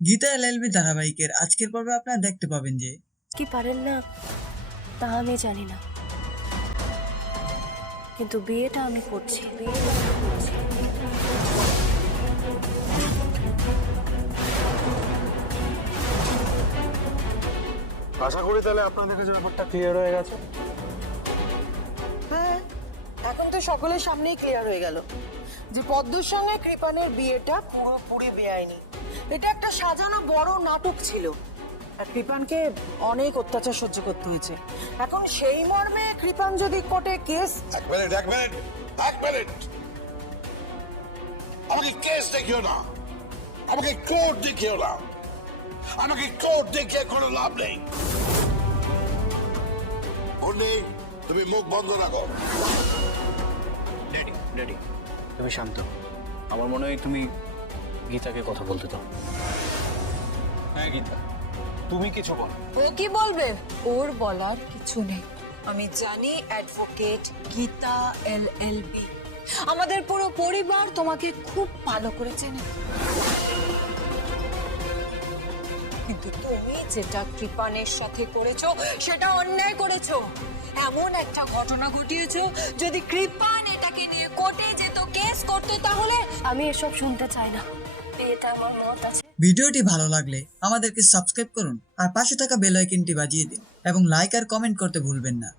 Gita LLB ধারাবাহিকের আজকের পর্বে আপনারা দেখতে পাবেন যে কি পারেন না তা আমি জানি না, কিন্তু বিয়েটা আমি করছি। আশা করি তাহলে আপনাদের কাছে ব্যাপারটা ক্লিয়ার হয়ে গেছে। হ্যাঁ, এখন তো সকলের সামনেই ক্লিয়ার হয়ে গেল যে পদ্মর সঙ্গে কৃপানের বিয়েটা পুরোপুরি বেআইনি। এটা একটা সাজানো বড় নাটক ছিল, আর কৃপানকে অনেক অত্যাচার সহ্য করতে হয়েছে। এখন সেই মর্মে কৃপান যদি কোর্টে কেস এক মিনিট আমাকে কেস দেখিও না, আমাকে কোর্ট দেখিও না, আমাকে কোর্ট দেখিয়ে কোনো লাভ নেই। বন্ডি, তুমি মুখ বন্ধ রাখো। ড্যাডি তুমি শান্ত। আমার মনে হয় তুমি গীতাকে কথা বলতে দাও। হ্যাঁ গীতা, তুমি কিছু বলো। ও কি বলবে? ওর বলার কিছু নেই। আমি জানি অ্যাডভোকেট গীতা এলএলবি আমাদের পুরো পরিবার তোমাকে খুব ভালো করে চেনে, কিন্তু তুমি যেটা কৃপানের সাথে করেছো সেটা অন্যায় করেছো। এমন একটা ঘটনা ঘটিয়েছো, যদি কৃপান এটাকে নিয়ে কোর্টে যেত, কেস করতো, তাহলে আমি এসব শুনতে চাই না। বিয়েটা আমার মত আছে। ভিডিওটি ভালো লাগলে আমাদেরকে সাবস্ক্রাইব করুন আর পাশে থাকা বেল আইকনটি বাজিয়ে দিন এবং লাইক আর কমেন্ট করতে ভুলবেন না।